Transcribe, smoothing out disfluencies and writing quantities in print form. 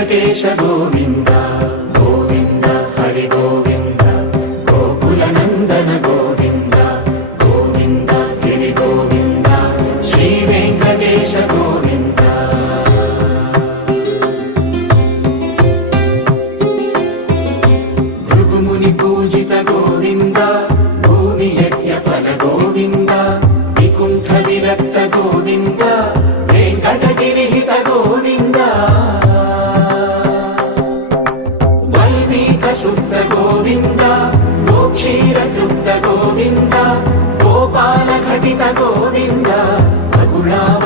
వెంకటేశ గోవింద గోవింద హరి గోవింద గోకుల నందన గోవింద గోవింద గిరి గోవింద శ్రీ వెంకటేశ గోవింద భృగుముని పూజిత గోవింద భూమి యజ్ఞ ఫల గోవింద వికుంఠ విరక్త గోవింద వెంకటగిరి హిత గోవింద వల్మీక శుద్ధ గోవింద గోక్షీర తృప్త గోవింద గోపాల ఘటిత గోవింద బహుళావ